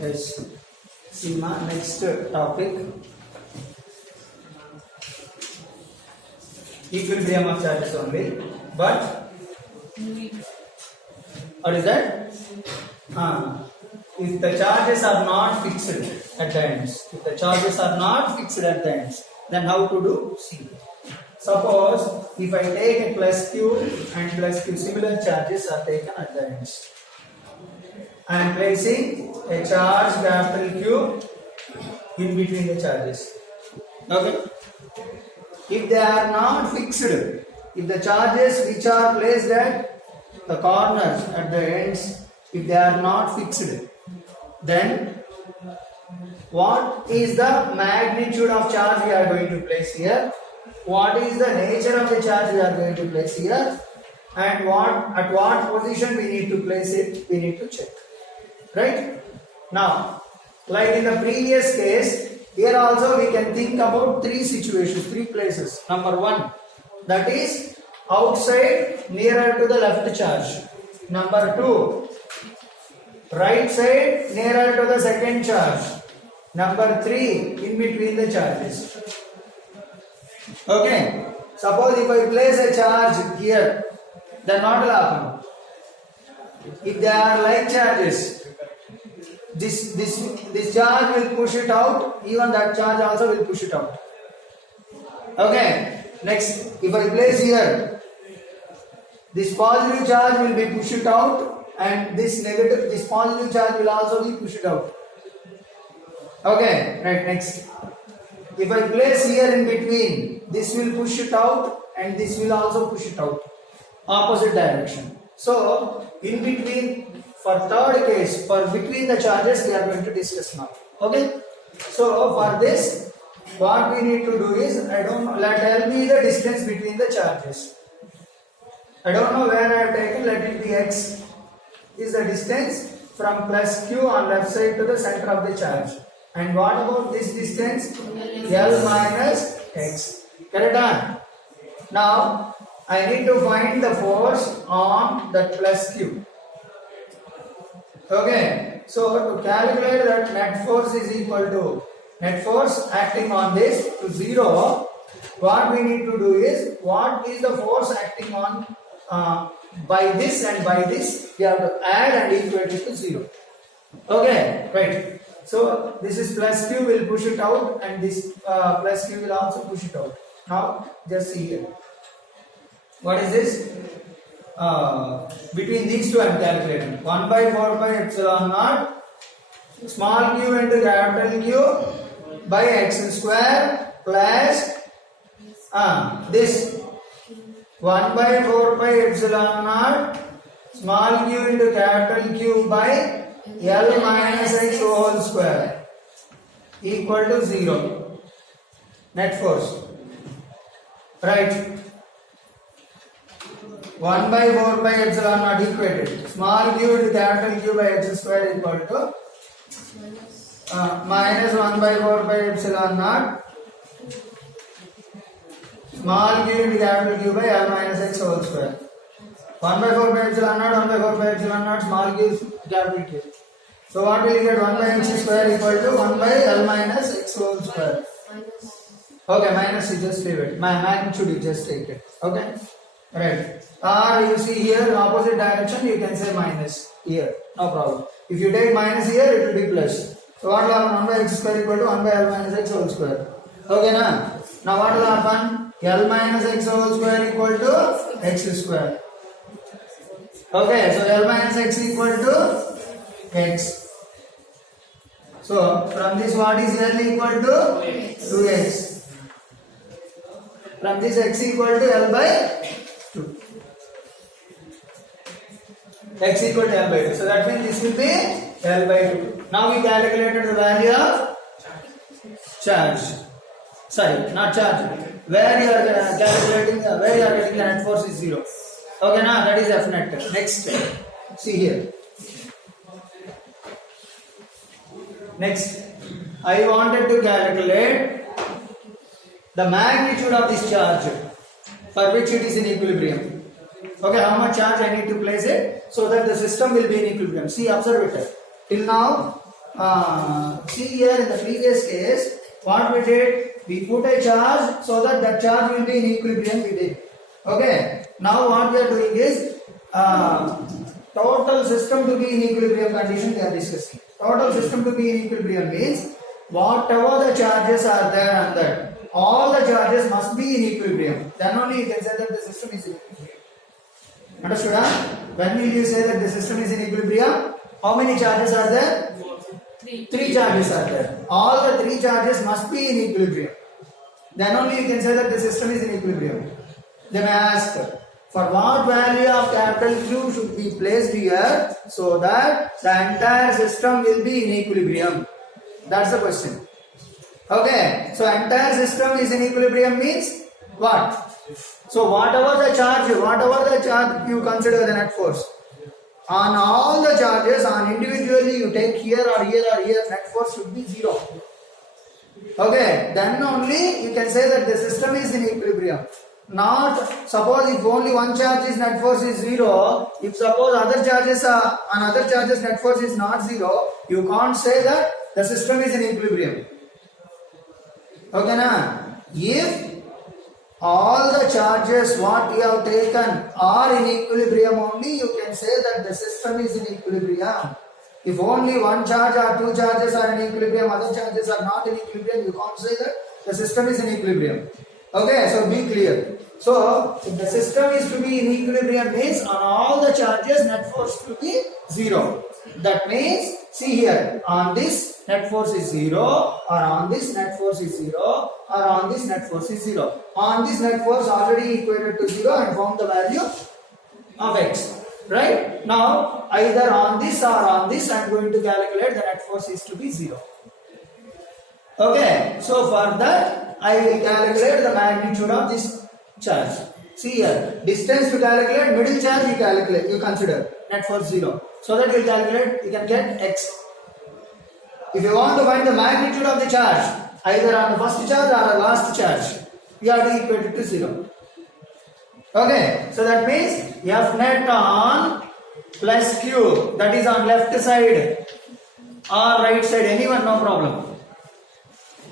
Yes. Seema, next topic. Equilibrium of charges only. But what is that? If the charges are not fixed at the ends, then how to do? See. Suppose if I take a plus q and plus q, similar charges are taken at the ends. I am placing a charge capital Q in between the charges. Okay. If they are not fixed, if the charges which are placed at the corners, at the ends, if they are not fixed, then what is the magnitude of charge we are going to place here? What is the nature of the charge we are going to place here? And at what position we need to place it, we need to check. Right? Now, like in the previous case, here also we can think about three situations, three places. Number one, that is outside nearer to the left charge. Number two, right side nearer to the second charge. Number three, in between the charges. Okay, suppose if I place a charge here, then what will happen? If they are like charges, this charge will push it out, even that charge also will push it out. Okay, next, if I place here, this positive charge will be pushed out and this positive charge will also be pushed out. Okay, right, next. If I place here in between, this will push it out and this will also push it out. Opposite direction. So, in between, for third case, for between the charges, we are going to discuss now. Okay? So, for this, what we need to do is, tell me the distance between the charges. I don't know where I have taken, let it be x. Is the distance from plus q on left side to the center of the charge. And what about this distance? L minus x. Correct? Now, I need to find the force on that plus q. Okay, so to calculate that net force is equal to net force acting on this to 0, what we need to do is, what is the force acting on by this and by this, we have to add and equate it to 0. Okay, right. So this is plus q will push it out and this plus q will also push it out. Now just see here. What is this? Between these two I am calculating. 1 by 4 pi epsilon naught small q into capital Q by x square plus this 1 by 4 pi epsilon naught small q into capital Q by L minus x whole square equal to 0. Net force. Right. 1 by 4 pi epsilon naught equated. Small q into capital Q by x square equal to minus 1 by 4 pi epsilon naught small q into capital Q by L minus x whole square. 1 by 4 pi epsilon naught, 1 by 4 pi epsilon naught, small q capital Q. So what will you get? 1 by x square equal to 1 by L minus x whole square. Okay, minus you just leave it. Magnitude you just take it. Okay? Right. Or you see here opposite direction you can say minus here. No problem. If you take minus here it will be plus. So what will happen? 1 by x square equal to 1 by L minus x whole square. Okay na? Now what will happen? L minus x whole square equal to x square. Okay, so L minus x equal to x. So from this what is L equal to 2x. From this x equal to L by 2. X equal to L by 2. So that means this will be L by 2. Now we calculated the value of charge. Sorry, not charge. Where you are calculating, where you are getting the net force is 0. Okay, now that is F net. Next, see here. Next, I wanted to calculate the magnitude of this charge for which it is in equilibrium. Okay, how much charge I need to place it so that the system will be in equilibrium. See, observe it. Till now, see here in the previous case, what we did, we put a charge so that that charge will be in equilibrium we did. Okay, now what we are doing is total system to be in equilibrium condition we are discussing. Total system to be in equilibrium means whatever the charges are there under, all the charges must be in equilibrium. Then only you can say that the system is in equilibrium. Understood? When will you say that the system is in equilibrium? How many charges are there? Three charges are there. All the three charges must be in equilibrium. Then only you can say that the system is in equilibrium. They may ask, for what value of capital Q should be placed here so that the entire system will be in equilibrium? That's the question. Okay, so entire system is in equilibrium means what? So whatever the charge you consider the net force, on all the charges, on individually you take here or here or here, net force should be 0. Okay, then only you can say that the system is in equilibrium. Not suppose if only one charge is net force is 0, if suppose other charges are on other charges net force is not 0, you can't say that the system is in equilibrium. Okay na? If all the charges what you have taken are in equilibrium only, you can say that the system is in equilibrium. If only one charge or two charges are in equilibrium, other charges are not in equilibrium, you can't say that the system is in equilibrium. Okay, so be clear. So, if the system is to be in equilibrium means on all the charges net force to be 0. That means, see here, on this net force is 0, or on this net force is 0, or on this net force is 0. On this net force already equated to 0 and found the value of x. Right? Now, either on this or on this I am going to calculate the net force is to be 0. Okay, so for that I will calculate the magnitude of this charge. See here, distance to calculate, middle charge you consider net force 0. So that you calculate, you can get x. If you want to find the magnitude of the charge, either on the first charge or the last charge, you have to equate it to 0. Okay, so that means F net on plus Q, that is on left side or right side, anyone, no problem,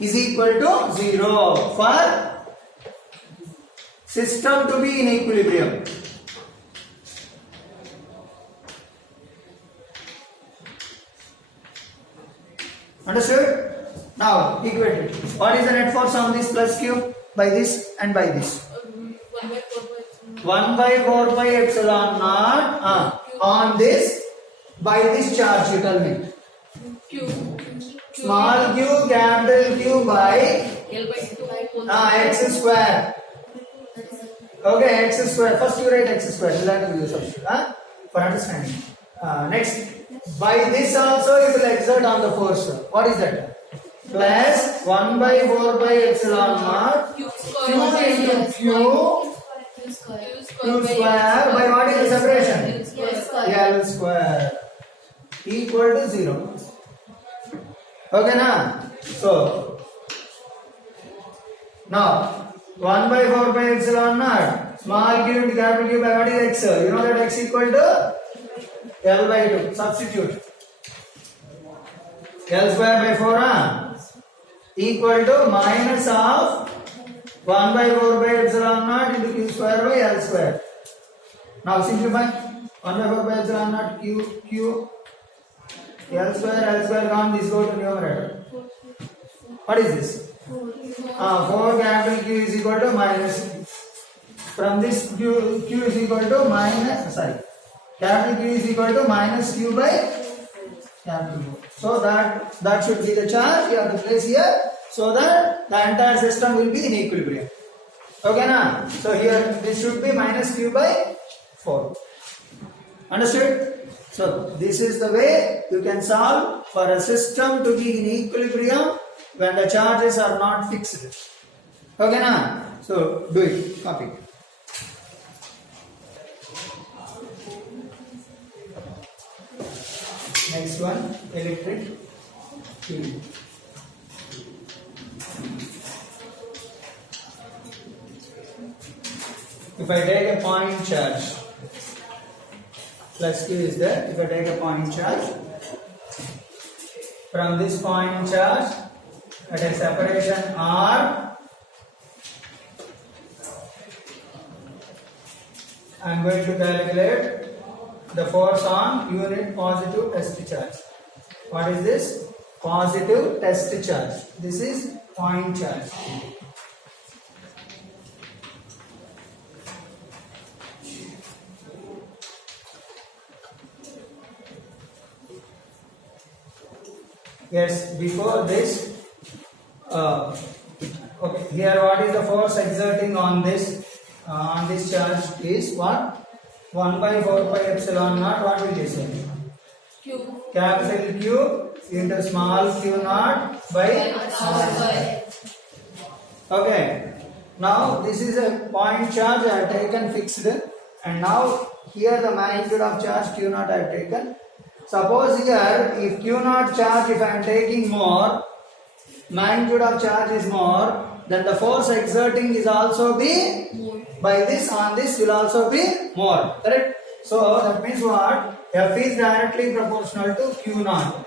is equal to 0 for system to be in equilibrium. Understood? Now equate it. What is the net force on this plus Q? By this and by this. 1 by 4 pi epsilon naught on this by this charge, you tell me. Q. Small q capital Q by L by 2 x square. Okay, x square. First you write x square. We'll have to use substitute for understanding. Next, by this also you will exert on the force. What is that? Plus 1 by 4 by epsilon naught Q Q into Q square by what is the separation? L square equal to 0. Okay na? So now 1 by 4 by epsilon naught small q into capital Q by what is x? You know that x equal to L by 2. Substitute L square by 4 equal to minus of 1 by 4 by epsilon naught into Q square by L square. Now simplify. 1 by 4 by epsilon naught Q L square gone, this go to numerator. What is this? 4 capital Q is equal to minus. From this Q is equal to minus, capital Q is equal to minus Q by capital Q. So that should be the charge you have to place here so that the entire system will be in equilibrium. Okay na? So here this should be minus Q by 4. Understood? So this is the way you can solve for a system to be in equilibrium when the charges are not fixed. Okay na? So do it. Copy. Next one, electric field. If I take a point charge, plus Q is there. If I take a point charge, from this point charge at a separation R. I am going to calculate the force on unit positive test charge. What is this? Positive test charge. This is point charge. Yes, before this, okay, here what is the force exerting on this charge is what? 1 by 4 pi epsilon naught, what will you say? Q. Capital Q into small q naught by small By. Okay, now this is a point charge I have taken fixed, and now here the magnitude of charge q naught I have taken. Suppose here if q naught charge, if I am taking more, magnitude of charge is more, then the force exerting is also be More. by this on this will also be more, correct? So that means what? F is directly proportional to q naught.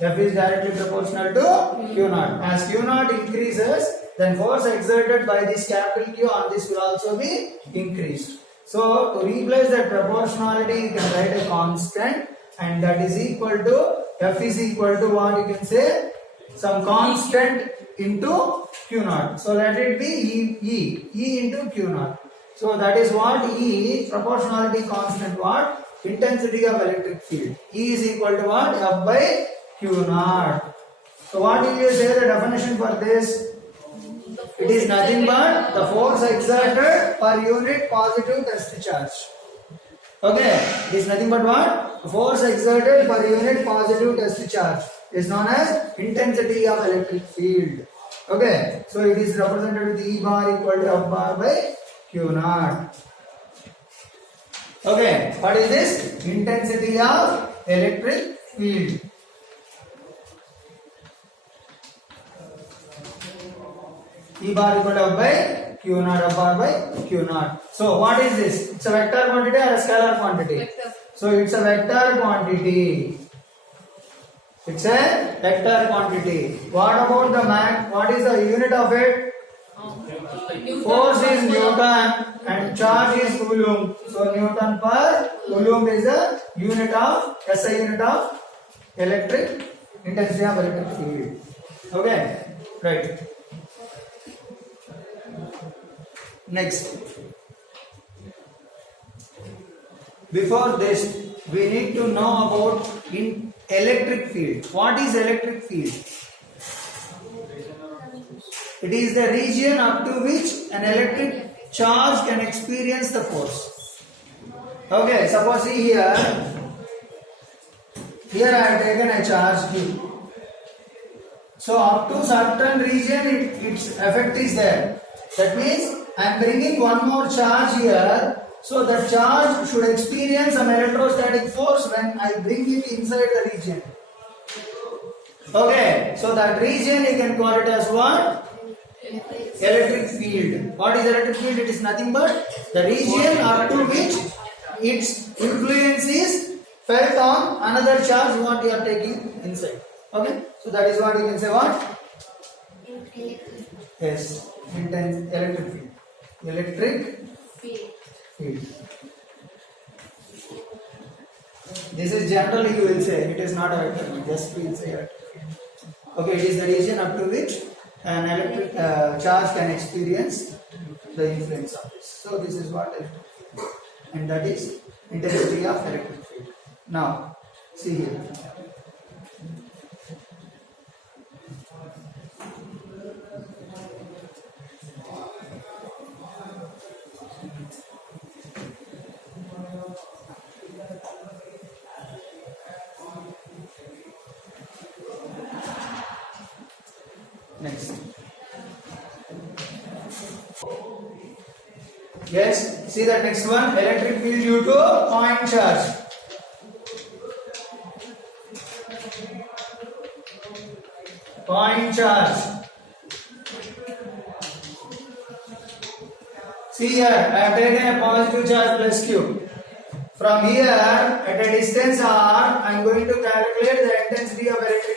F is directly proportional to q naught. As q naught increases, then force exerted by this capital Q on this will also be increased. So to replace that proportionality, you can write a constant, and that is equal to F is equal to what you can say? Some constant into q naught. So let it be E into q naught. So that is what E, proportionality constant, what? Intensity of electric field. E is equal to what? F by q naught. So what will you say the definition for this? It is nothing but the force exerted per unit positive test charge. Okay, it is nothing but what? The force exerted per unit positive test charge is known as intensity of electric field. Okay, so it is represented with E bar equal to F bar by q naught. Okay, what is this? Intensity of electric field. E bar equal to F by q naught, F bar by q naught. So what is this? It's a vector quantity or a scalar quantity? Vector. So it's a vector quantity. It's a vector quantity. What about the Mach? What is the unit of it? Newton Force per is Coulomb. Newton and charge is Coulomb. So Newton per Coulomb is a unit of SI unit of electric intensity of electric field. Okay, right. Next, before this, we need to know about in electric field. What is electric field? It is the region up to which an electric charge can experience the force. Okay, suppose see here. Here I have taken a charge Q. So up to certain region, its effect is there. That means I am bringing one more charge here. So that charge should experience some electrostatic force when I bring it inside the region. Okay, so that region you can call it as what? Electric field. What is electric field? It is nothing but the region up to which its influence is felt on another charge what you are taking inside. Okay, so that is what you can say what? Yes, intense electric field. Electric field. This is generally you will say, it is not a vector, just we will say electric field. Okay, it is the region up to which an electric charge can experience the influence of this. So this is what electric field, and that is intensity of electric field. Now, see here. Next. Yes, see the next one, electric field due to point charge. Point charge. See here, I have taken a positive charge plus Q. From here, at a distance R, I am going to calculate the intensity of electric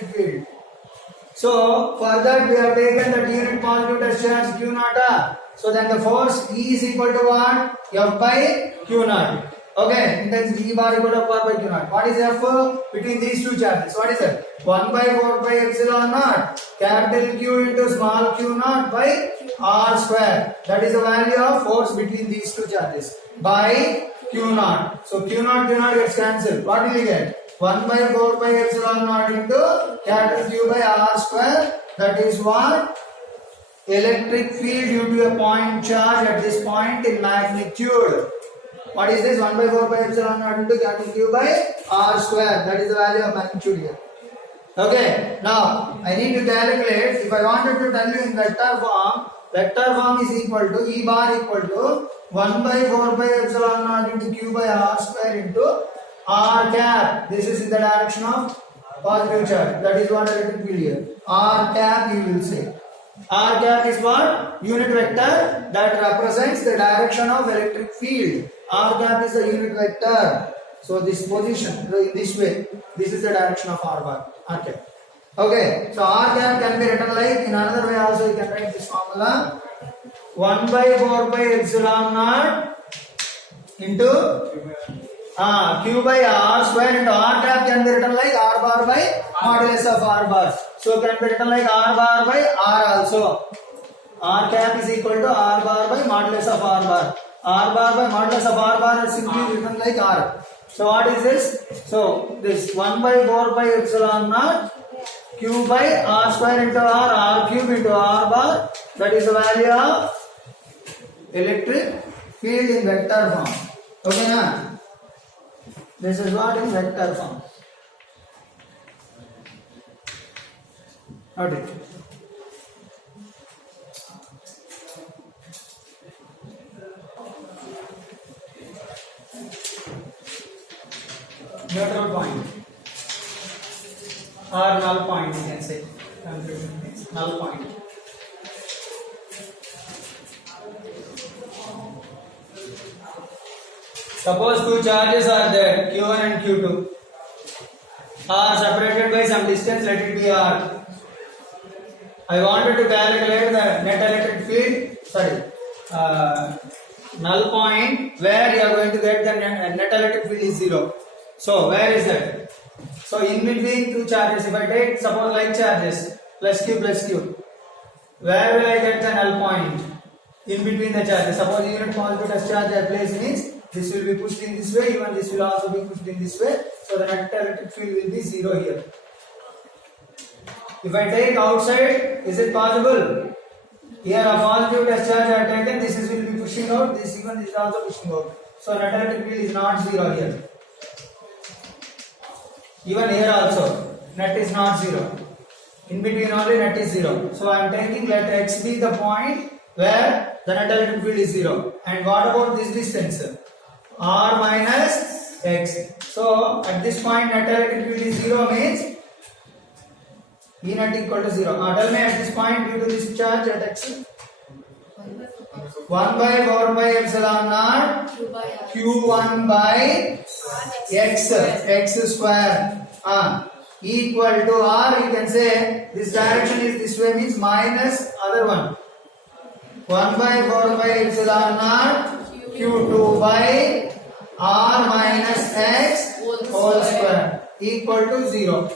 So for that we have taken the unit positive test charge Q naught. So then the force E is equal to what? F by Q naught. Okay, intensity E bar equal to F bar by Q naught. What is F between these two charges? What is it? 1 by 4 pi epsilon naught. Capital Q into small q naught by R square. That is the value of force between these two charges by Q naught. So Q naught gets cancelled. What will you get? 1 by 4 pi epsilon naught into capital Q by R square. That is what? Electric field due to a point charge at this point in magnitude. What is this? 1 by 4 pi epsilon naught into capital Q by R square. That is the value of magnitude here. Okay, now I need to calculate. If I wanted to tell you in vector form is equal to E bar equal to 1 by 4 pi epsilon naught into Q by R square into R cap. This is in the direction of positive charge. That is what electric field here. R cap you will say. R cap is what? Unit vector that represents the direction of electric field. R cap is the unit vector. So this position in this way, this is the direction of R bar. R cap. Okay. So R cap can be written like in another way also you can write this formula. 1 by 4 pi epsilon naught into Q by R square into R cap can be written like R bar by modulus of R bar. So can be written like R bar by R also. R cap is equal to R bar by modulus of R bar. R bar by modulus of R bar is simply written like R. So what is this? So this 1 by 4 pi epsilon naught Q by R square into R cube into R bar. That is the value of electric field in vector form. Okay, na? This is what in vector form. Note it. Neutral point or null point you can say. Null point. Suppose two charges are there, Q1 and Q2, are separated by some distance, let it be R. I wanted to calculate the net electric field, null point where you are going to get the net electric field is 0. So where is that? So in between two charges, if I take suppose like charges, plus Q, where will I get the null point? In between the charges. Suppose unit positive test charge I place means this will be pushed in this way, even this will also be pushed in this way. So the net electric field will be 0 here. If I take outside, is it possible? Here a positive test charge I have taken, this will be pushing out, this is also pushing out. So net electric field is not 0 here. Even here also, net is not 0. In between only net is 0. So I am taking let x be the point where the net electric field is 0. And what about this distance? R minus x. So at this point net electric field is 0 means E net equal to 0. Tell me at this point due to this charge at x 1 by 4 by epsilon naught Q1 by x square equal to R. You can say this direction is this way means minus other one. 1 by 4 by epsilon naught Q2 by R minus x whole square equal to 0.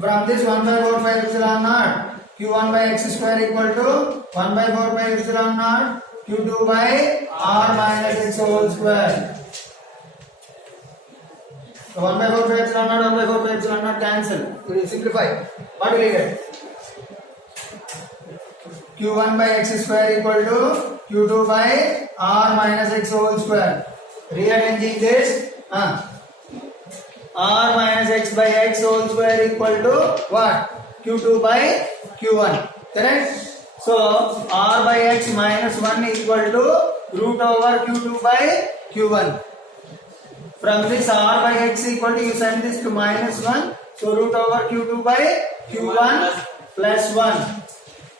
From this 1 by 4 by epsilon naught Q1 by x square equal to 1 by 4 by epsilon naught Q2 by R minus x whole square. So 1 by 4 by epsilon naught, 1 by 4 by epsilon naught cancel. You will simplify. What will you get? Q1 by x square equal to Q2 by R minus x whole square. Rearranging this, R minus x by x whole square equal to what? Q2 by Q1. Correct? So R by x minus 1 equal to root over Q2 by Q1. From this R by x equal to, you send this to minus 1. So root over Q2 by Q1 plus 1.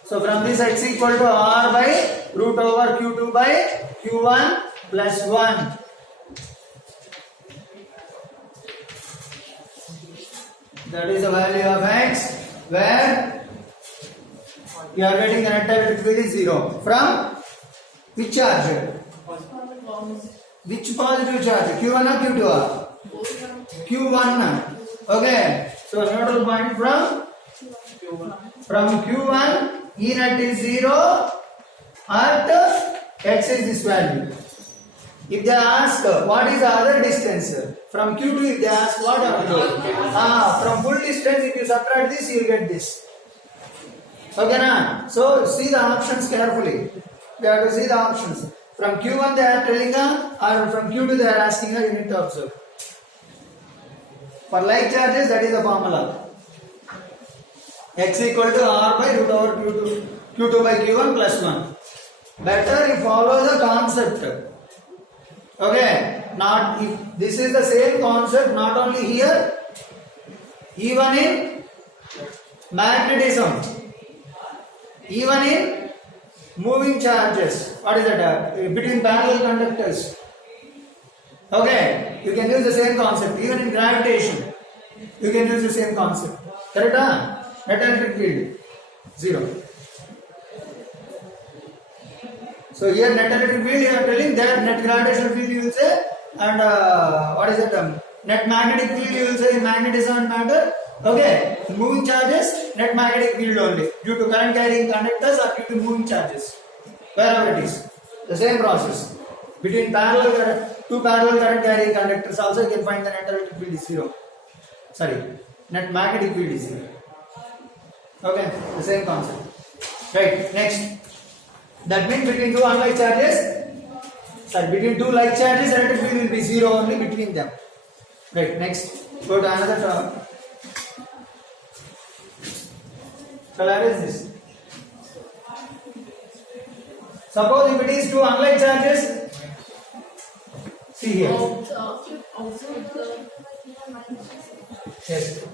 So from this x equal to R by root over Q2 by Q1 plus 1. That is the value of x where you are getting the net electric field is 0. From which charge? Which positive charge? Q1 or Q2? Q1. Okay. So neutral point from Q1, E net is 0 at X is this value. If they ask what is the other distance from Q2, if they ask what are from full distance, if you subtract this, you will get this. Okay, na? So see the options carefully. You have to see the options. From Q1 they are telling or from Q2 they are asking you need to observe. For like charges, that is the formula. X equal to R by root over Q2 by Q1 plus 1. Better you follow the concept. Okay, not if this is the same concept not only here, even in magnetism, even in moving charges. What is that? Between parallel conductors. Okay, you can use the same concept. Even in gravitation, you can use the same concept. Correct? Net electric field 0. So here net electric field you are telling that net gravitational field you will say, and what is it? Net magnetic field you will say in magnetism and matter. Okay, moving charges, net magnetic field only due to current carrying conductors or due to moving charges. Wherever it is, the same process. Between two parallel current carrying conductors also you can find the net electric field is 0. Sorry, net magnetic field is 0. Okay, the same concept. Right, next. That means between two unlike charges, between two like charges, electric field will be 0 only between them. Right, next. Go to another term. Shall I erase this? Suppose if it is two unlike charges, see here. Yes.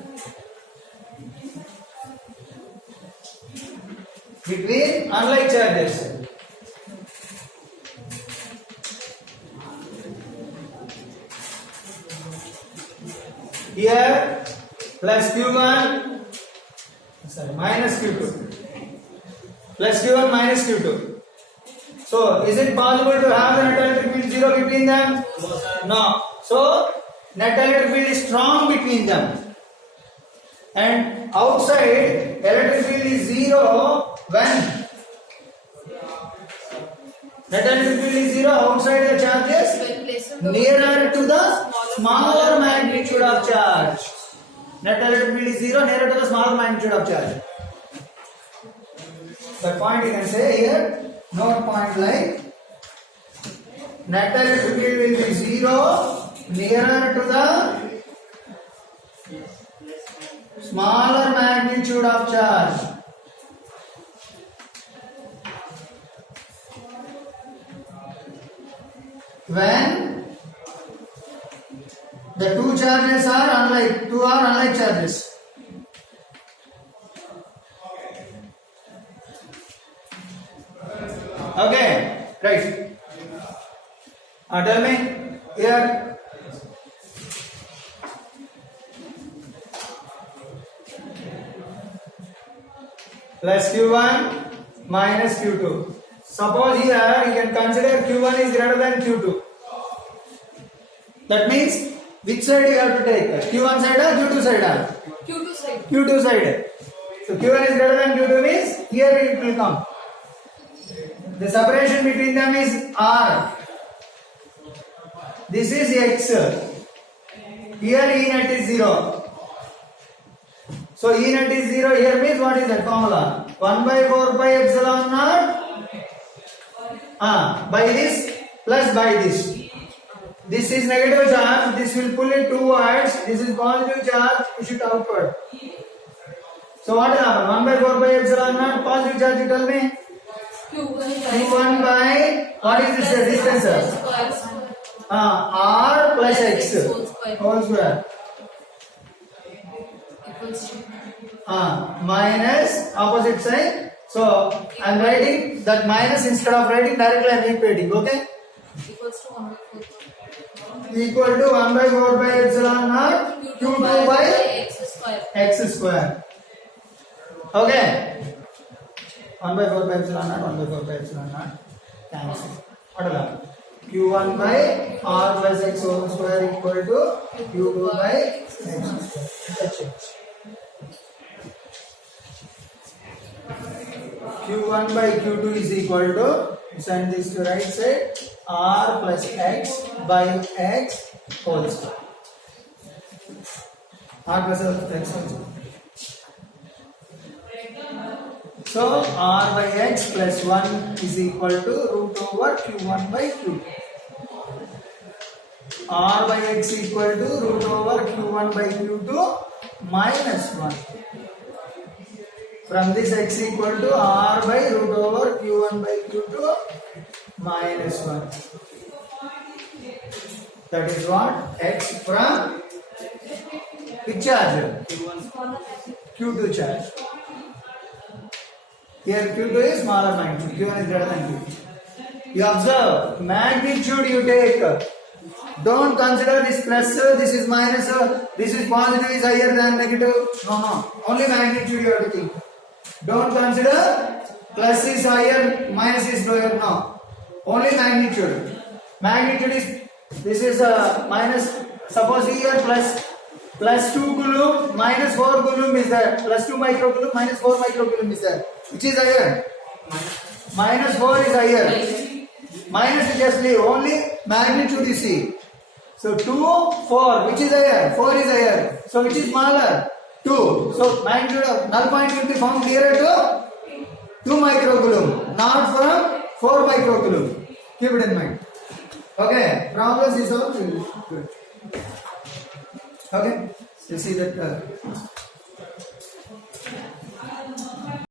Between unlike charges. Here plus Q1 minus Q2 plus Q1 minus Q2. So is it possible to have the net electric field 0 between them? No. So net electric field is strong between them. And outside electric field is 0 when net electric field is 0 outside the charges nearer to the smaller magnitude of charge. Net electric field is 0 nearer to the smaller magnitude of charge. The point you can say here, note point like net electric field will be 0 nearer to the smaller magnitude of charge. When the two charges are unlike charges. Okay, right. Tell me here. Plus Q1 minus Q2. Suppose here you can consider Q1 is greater than Q2. That means which side you have to take? Q1 side or Q2 side? Q2 side. Q2 side. So Q1 is greater than Q2 means here it will come. The separation between them is R. This is X. Here E net is 0. So E net is 0 here means what is that formula? 1 by 4 pi epsilon naught by this plus by this. This is negative charge, this will pull it towards, this is positive charge, push it outward. So what will happen? 1 by 4 pi epsilon naught, positive charge, you tell me? Q1 by, what is this distance? R plus X whole square. Minus opposite side. So I am writing that minus instead of writing directly I am equating, okay? Equal to 1 by 4 by epsilon naught Q2 by X square. Okay. 1 by 4 by epsilon naught, 1 by 4 by epsilon naught. Cancel. What is Q1 by R plus X whole square equal to Q2 by X square. Q1 by Q2 is equal to, send this to right side, R plus X by X whole square. R plus X whole square. So R by X plus 1 is equal to root over Q1 by Q2. R by X equal to root over Q1 by Q2 minus 1. From this X equal to R by root over Q1 by Q2 minus 1. That is what? X from which charge? Q2 charge. Here Q2 is smaller magnitude, Q1 is greater than Q2. You observe, magnitude you take. Don't consider this plus, this is minus, this is positive is higher than negative. No. Only magnitude you have to think. Don't consider plus is higher, minus is lower. No. Only magnitude. Magnitude is, this is minus, suppose here plus 2 coulomb, minus 4 coulomb is there. Plus 2 microcoulomb, minus 4 microcoulomb is there. Which is higher? Minus 4 is higher. Minus is just leave. Only magnitude you see. So 2, 4. Which is higher? 4 is higher. So which is smaller? 2. So magnitude of null point will be found nearer to 2 microcoulomb. Not from 4 microcoulomb. Keep it in mind. Okay. Problems is all good. Okay. You see that.